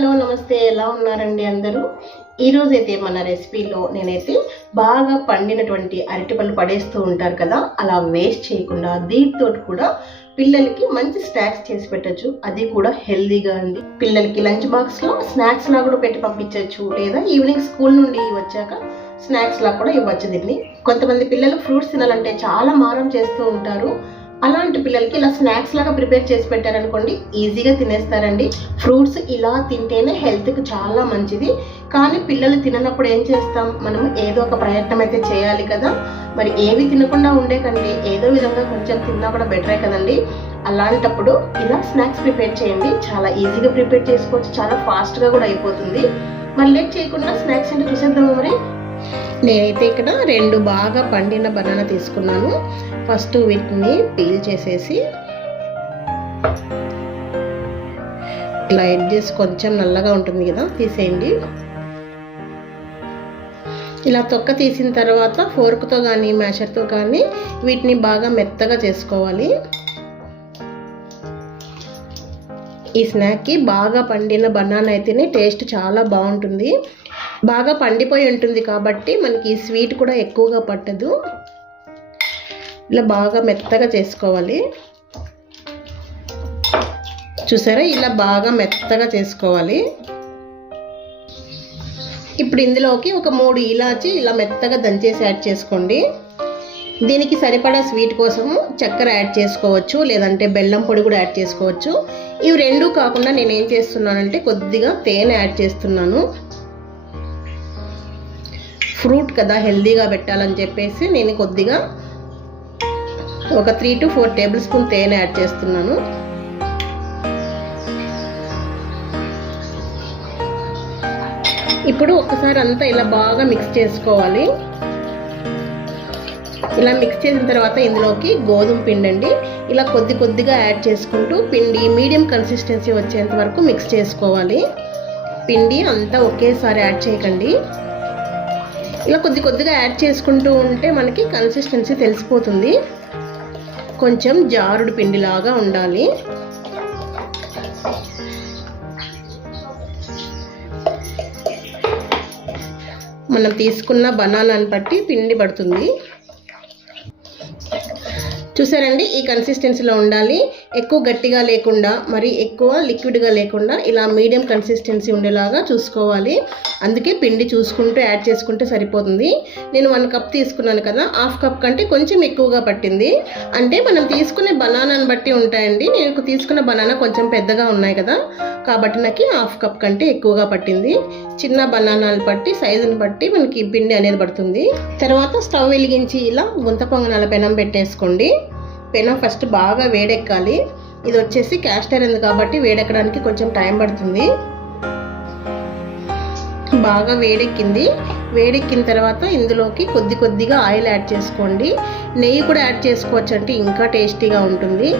Hello నమస్తే. ఎలా ఉన్నారండి అందరూ? ఈరోజు అయితే మన రెసిపీలో నేనైతే బాగా పండినటువంటి అరటిపళ్ళు పడేస్తూ ఉంటారు కదా అలా వేస్ట్ చేయకుండా దీంతో కూడా పిల్లలకి మంచి స్నాక్స్ చేసి పెట్టచ్చు. అది కూడా హెల్దీగా అండి. పిల్లలకి లంచ్ బాక్స్లో స్నాక్స్ లా కూడా పెట్టి పంపించవచ్చు లేదా ఈవినింగ్ స్కూల్ నుండి వచ్చాక స్నాక్స్ లా కూడా ఇవ్వచ్చు దీన్ని. కొంతమంది పిల్లలు ఫ్రూట్స్ తినాలంటే చాలా మారం చేస్తూ ఉంటారు. అలాంటి పిల్లలకి ఇలా స్నాక్స్ లాగా ప్రిపేర్ చేసి పెట్టారనుకోండి ఈజీగా తినేస్తారండి. ఫ్రూట్స్ ఇలా తింటేనే హెల్త్కి చాలా మంచిది. కానీ పిల్లలు తిననప్పుడు ఏం చేస్తాం? మనం ఏదో ఒక ప్రయత్నం అయితే చేయాలి కదా. మరి ఏవి తినకుండా ఉండే కండి ఏదో విధంగా కొంచెం తిన్నా కూడా బెటరే కదండి. అలాంటప్పుడు ఇలా స్నాక్స్ ప్రిపేర్ చేయండి. చాలా ఈజీగా ప్రిపేర్ చేసుకోవచ్చు. చాలా ఫాస్ట్గా కూడా అయిపోతుంది. మరి లేట్ చేయకుండా స్నాక్స్ అంటే చూసేద్దాము మరి? నేనైతే ఇక్కడ రెండు బాగా పండిన బనానా తీసుకున్నాను. ఫస్ట్ వీటిని పీల్ చేసేసి ఇలా ఎడ్జెస్ కొంచెం నల్లగా ఉంటుంది కదా తీసేయండి. ఇలా తొక్క తీసిన తర్వాత ఫోర్క్తో కానీ మ్యాషర్తో కానీ వీటిని బాగా మెత్తగా చేసుకోవాలి. ఈ స్నాక్కి బాగా పండిన బనానా అయితేనే టేస్ట్ చాలా బాగుంటుంది. బాగా పండిపోయి ఉంటుంది కాబట్టి మనకి స్వీట్ కూడా ఎక్కువగా పట్టదు. ఇలా బాగా మెత్తగా చేసుకోవాలి. చూసారా? ఇలా బాగా మెత్తగా చేసుకోవాలి. ఇప్పుడు ఇందులోకి ఒక మూడు ఇలాచి ఇలా మెత్తగా దంచేసి యాడ్ చేసుకోండి. దీనికి సరిపడా స్వీట్ కోసము చక్కెర యాడ్ చేసుకోవచ్చు లేదంటే బెల్లం పొడి కూడా యాడ్ చేసుకోవచ్చు. ఇవి రెండూ కాకుండా నేను ఏం చేస్తున్నానంటే కొద్దిగా తేనె యాడ్ చేస్తున్నాను. ఫ్రూట్ కదా హెల్దీగా పెట్టాలని చెప్పేసి నేను కొద్దిగా ఒక three to four tablespoon తేనె యాడ్ చేస్తున్నాను. ఇప్పుడు ఒకసారి అంతా ఇలా బాగా మిక్స్ చేసుకోవాలి. ఇలా మిక్స్ చేసిన తర్వాత ఇందులోకి గోధుమ పిండి అండి. ఇలా కొద్ది కొద్దిగా యాడ్ చేసుకుంటూ పిండి మీడియం కన్సిస్టెన్సీ వచ్చేంత వరకు మిక్స్ చేసుకోవాలి. పిండి అంతా ఒకేసారి యాడ్ చేయకండి. ఇలా కొద్ది కొద్దిగా యాడ్ చేసుకుంటూ ఉంటే మనకి కన్సిస్టెన్సీ తెలిసిపోతుంది. కొంచెం జారుడు పిండిలాగా ఉండాలి. మనం తీసుకున్న బనానాని బట్టి పిండి పడుతుంది. చూసారండి? ఈ కన్సిస్టెన్సీలో ఉండాలి. ఎక్కువ గట్టిగా లేకుండా మరి ఎక్కువ లిక్విడ్గా లేకుండా ఇలా మీడియం కన్సిస్టెన్సీ ఉండేలాగా చూసుకోవాలి. అందుకే పిండి చూసుకుంటూ యాడ్ చేసుకుంటే సరిపోతుంది. నేను వన్ కప్ తీసుకున్నాను కదా హాఫ్ కప్ కంటే కొంచెం ఎక్కువగా పట్టింది. అంటే మనం తీసుకునే బనానాని బట్టి ఉంటాయండి. నేను తీసుకున్న బనానా కొంచెం పెద్దగా ఉన్నాయి కదా కాబట్టి నాకు హాఫ్ కప్ కంటే ఎక్కువగా పట్టింది. చిన్న బనానాలు బట్టి సైజుని బట్టి మనకి పిండి అనేది పడుతుంది. తర్వాత స్టవ్ వెలిగించి ఇలా గుంత పొంగనాల పెనం పెట్టేసుకోండి. పెనం ఫస్ట్ బాగా వేడెక్కాలి. ఇది వచ్చేసి క్యాస్టర్ ఉంది కాబట్టి వేడెక్కడానికి కొంచెం టైం పడుతుంది. బాగా వేడెక్కింది. వేడెక్కిన తర్వాత ఇందులోకి కొద్ది కొద్దిగా ఆయిల్ యాడ్ చేసుకోండి. నెయ్యి కూడా యాడ్ చేసుకోవచ్చు అంటే ఇంకా టేస్టీగా ఉంటుంది.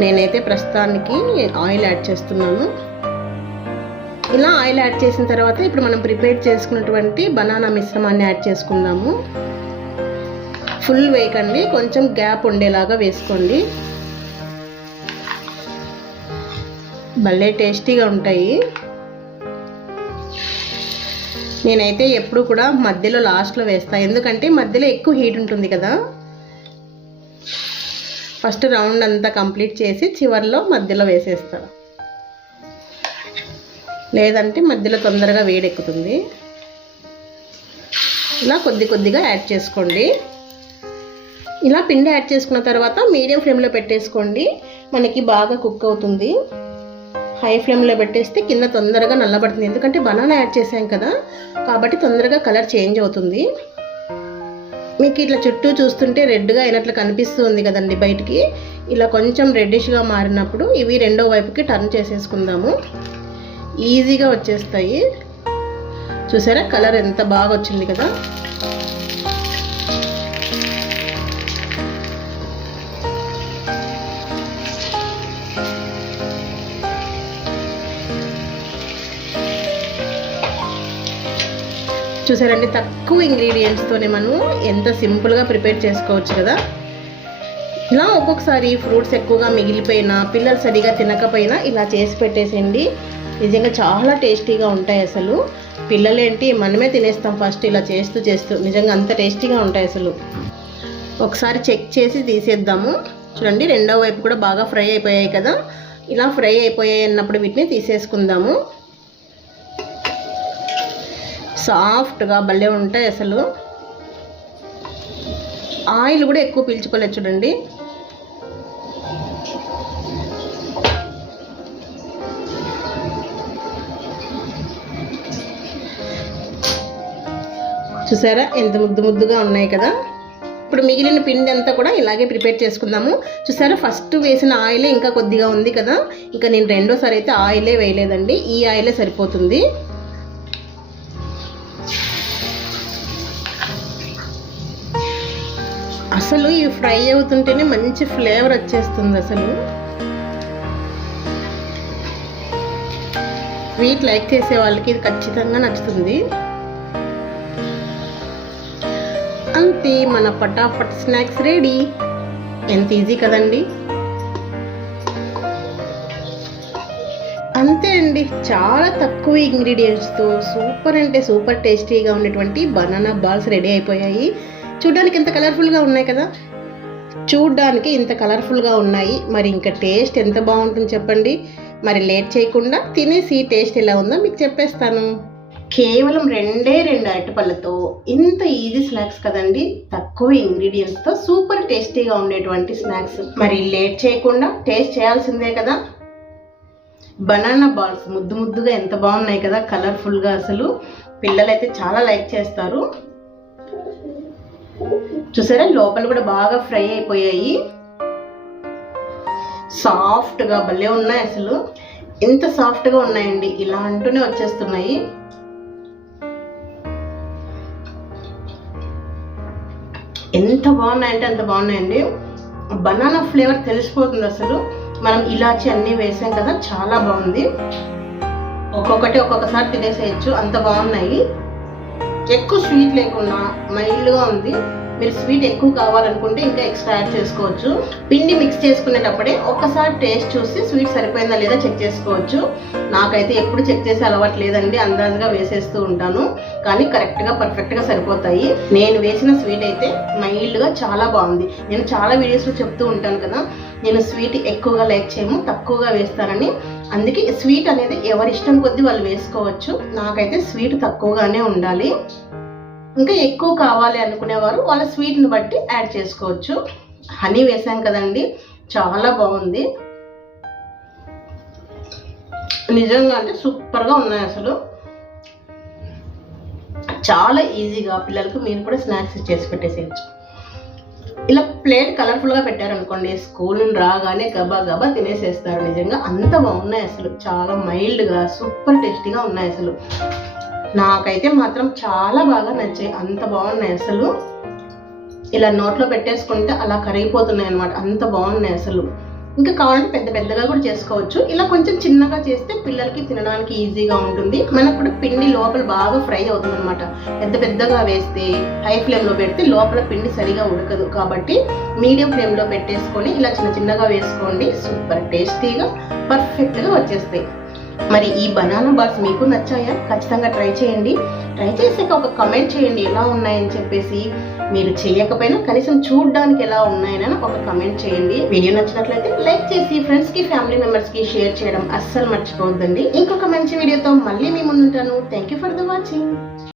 నేనైతే ప్రస్తుతానికి ఆయిల్ యాడ్ చేస్తున్నాను. ఇలా ఆయిల్ యాడ్ చేసిన తర్వాత ఇప్పుడు మనం ప్రిపేర్ చేసుకున్నటువంటి బనానా మిశ్రమాన్ని యాడ్ చేసుకుందాము. ఫుల్ వేయకండి. కొంచెం గ్యాప్ ఉండేలాగా వేసుకోండి. భలే టేస్టీగా ఉంటాయి. నేనైతే ఎప్పుడు కూడా మధ్యలో లాస్ట్లో వేస్తాను ఎందుకంటే మధ్యలో ఎక్కువ హీట్ ఉంటుంది కదా. ఫస్ట్ రౌండ్ అంతా కంప్లీట్ చేసి చివరిలో మధ్యలో వేసేస్తా. లేదంటే మధ్యలో తొందరగా వేడెక్కుతుంది. ఇలా కొద్ది కొద్దిగా యాడ్ చేసుకోండి. ఇలా పిండి యాడ్ చేసుకున్న తర్వాత మీడియం ఫ్లేమ్లో పెట్టేసుకోండి. మనకి బాగా కుక్ అవుతుంది. హై ఫ్లేమ్లో పెట్టేస్తే కింద తొందరగా నల్లబడుతుంది. ఎందుకంటే బనానా యాడ్ చేసాం కదా కాబట్టి తొందరగా కలర్ చేంజ్ అవుతుంది. మీకు ఇట్లా చుట్టూ చూస్తుంటే రెడ్గా అయినట్లు కనిపిస్తుంది కదండి బయటికి. ఇలా కొంచెం రెడ్డిష్గా మారినప్పుడు ఇవి రెండో వైపుకి టర్న్ చేసేసుకుందాము. ఈజీగా వచ్చేస్తాయి. చూసారా? కలర్ ఎంత బాగా వచ్చింది కదా. చూసారండి తక్కువ ఇంగ్రీడియంట్స్తోనే మనం ఎంత సింపుల్గా ప్రిపేర్ చేసుకోవచ్చు కదా. ఇలా ఒక్కొక్కసారి ఫ్రూట్స్ ఎక్కువగా మిగిలిపోయినా పిల్లలు సరిగా తినకపోయినా ఇలా చేసి పెట్టేసేయండి. నిజంగా చాలా టేస్టీగా ఉంటాయి అసలు. పిల్లలేంటి మనమే తినేస్తాం ఫస్ట్ ఇలా చేస్తూ చేస్తూ. నిజంగా అంత టేస్టీగా ఉంటాయి అసలు. ఒకసారి చెక్ చేసి తీసేద్దాము. చూడండి రెండో వైపు కూడా బాగా ఫ్రై అయిపోయాయి కదా. ఇలా ఫ్రై అయిపోయాయి అన్నప్పుడు వీటిని తీసేసుకుందాము. సాఫ్ట్గా భలే ఉంటాయి అసలు. ఆయిల్ కూడా ఎక్కువ పీల్చుకోలేదు చూడండి. చూసారా? ఎంత ముద్దు ముద్దుగా ఉన్నాయి కదా. ఇప్పుడు మిగిలిన పిండి అంతా కూడా ఇలాగే ప్రిపేర్ చేసుకుందాము. చూసారా? ఫస్ట్ వేసిన ఆయిలే ఇంకా కొద్దిగా ఉంది కదా. ఇంకా నేను రెండోసారి అయితే ఆయిలే వేయలేదండి. ఈ ఆయిలే సరిపోతుంది. అసలు ఈ ఫ్రై అవుతుంటేనే మంచి ఫ్లేవర్ వచ్చేస్తుంది అసలు. స్వీట్ లైక్ చేసే వాళ్ళకి ఇది ఖచ్చితంగా నచ్చుతుంది. అంతే మన పటాపట్ స్నాక్స్ రెడీ. ఎంత ఈజీ కదండి. అంతే అండి చాలా తక్కువ ఇంగ్రీడియంట్స్తో సూపర్ అంటే సూపర్ టేస్టీగా ఉన్నటువంటి బనానా బాల్స్ రెడీ అయిపోయాయి. చూడడానికి ఎంత కలర్ఫుల్గా ఉన్నాయి కదా? చూడ్డానికి ఇంత కలర్ఫుల్గా ఉన్నాయి. మరి ఇంకా టేస్ట్ ఎంత బాగుంటుంది చెప్పండి. మరి లేట్ చేయకుండా తినేసి టేస్ట్ ఎలా ఉందో మీకు చెప్పేస్తాను. కేవలం రెండే రెండు అరటిపళ్ళతో ఇంత ఈజీ స్నాక్స్ కదండి. తక్కువ ఇంగ్రీడియంట్స్తో సూపర్ టేస్టీగా ఉండేటువంటి స్నాక్స్ మరి లేట్ చేయకుండా టేస్ట్ చేయాల్సిందే కదా. బనానా బాల్స్ ముద్దు ముద్దుగా ఎంత బాగున్నాయి కదా కలర్ఫుల్గా అసలు. పిల్లలైతే చాలా లైక్ చేస్తారు. చూసారా? లోపల కూడా బాగా ఫ్రై అయిపోయాయి. సాఫ్ట్గా భలే ఉన్నాయి అసలు. ఎంత సాఫ్ట్గా ఉన్నాయండి. ఇలా అంటూనే వచ్చేస్తున్నాయి. ఎంత బాగున్నాయంటే అంత బాగున్నాయండి. బనానా ఫ్లేవర్ తెలిసిపోతుంది అసలు. మనం ఇలాచి అన్నీ వేసాం కదా చాలా బాగుంది. ఒక్కొక్కటి ఒక్కొక్కసారి తినేసేయచ్చు. అంత బాగున్నాయి. ఎక్కువ స్వీట్ లేకుండా మైల్డ్గా ఉంది. మీరు స్వీట్ ఎక్కువ కావాలనుకుంటే ఇంకా ఎక్స్ట్రా యాడ్ చేసుకోవచ్చు. పిండి మిక్స్ చేసుకునేటప్పుడే ఒక్కసారి టేస్ట్ చూసి స్వీట్ సరిపోయిందా లేదా చెక్ చేసుకోవచ్చు. నాకైతే ఎప్పుడు చెక్ చేసే అలవాటు లేదండి అందాజుగా వేసేస్తూ ఉంటాను. కానీ కరెక్ట్గా పర్ఫెక్ట్గా సరిపోతాయి. నేను వేసిన స్వీట్ అయితే మైల్డ్గా చాలా బాగుంది. నేను చాలా వీడియోస్లో చెప్తూ ఉంటాను కదా నేను స్వీట్ ఎక్కువగా లైక్ చేయము తక్కువగా వేస్తానని అందుకే స్వీట్ అనేది ఎవరి ఇష్టం కొద్దీ వాళ్ళు వేసుకోవచ్చు. నాకైతే స్వీట్ తక్కువగానే ఉండాలి. ఇంకా ఎక్కువ కావాలి అనుకునేవారు. వాళ్ళ స్వీట్ని బట్టి యాడ్ చేసుకోవచ్చు. హనీ వేసాం కదండి. చాలా బాగుంది. నిజంగా అంటే సూపర్గా ఉన్నాయి అసలు. చాలా ఈజీగా పిల్లలకు మీరు కూడా స్నాక్స్ చేసి పెట్టేసేయచ్చు. ఇలా ప్లేట్ కలర్ఫుల్గా పెట్టారనుకోండి స్కూల్ నుండి రాగానే గబా గబా తినేసేస్తారు. నిజంగా అంత బాగున్నాయి అసలు. చాలా మైల్డ్గా సూపర్ టేస్టీగా ఉన్నాయి అసలు. నాకైతే మాత్రం చాలా బాగా నచ్చాయి. అంత బాగున్నాయి అసలు. ఇలా నోట్లో పెట్టేసుకుంటే అలా కరిగిపోతున్నాయి అనమాట అంత బాగున్నాయి అసలు. ఇంకా కావాలంటే పెద్ద పెద్దగా కూడా చేసుకోవచ్చు. ఇలా కొంచెం చిన్నగా చేస్తే పిల్లలకి తినడానికి ఈజీగా ఉంటుంది. మనకు కూడా పిండి లోపల బాగా ఫ్రై అవుతుంది అనమాట పెద్ద పెద్దగా వేస్తే హై ఫ్లేమ్లో పెడితే లోపల పిండి సరిగా ఉడకదు. కాబట్టి మీడియం ఫ్లేమ్లో పెట్టేసుకొని ఇలా చిన్న చిన్నగా వేసుకోండి. సూపర్ టేస్టీగా పర్ఫెక్ట్గా వచ్చేస్తాయి. మరి ఈ బనానా బార్స్ మీకు నచ్చాయా? ఖచ్చితంగా ట్రై చేయండి. ట్రై చేసాక ఒక కమెంట్ చేయండి ఎలా ఉన్నాయని చెప్పేసి. మీరు చేయకపోయినా కనీసం చూడడానికి ఎలా ఉన్నాయని ఒక కమెంట్ చేయండి. వీడియో నచ్చినట్లయితే లైక్ చేసి ఫ్రెండ్స్కి ఫ్యామిలీ మెంబర్స్కి షేర్ చేయడం అస్సలు మర్చిపోవద్దండి. ఇంకొక మంచి వీడియోతో మళ్ళీ మీ ముందుంటాను. Thank you for the watching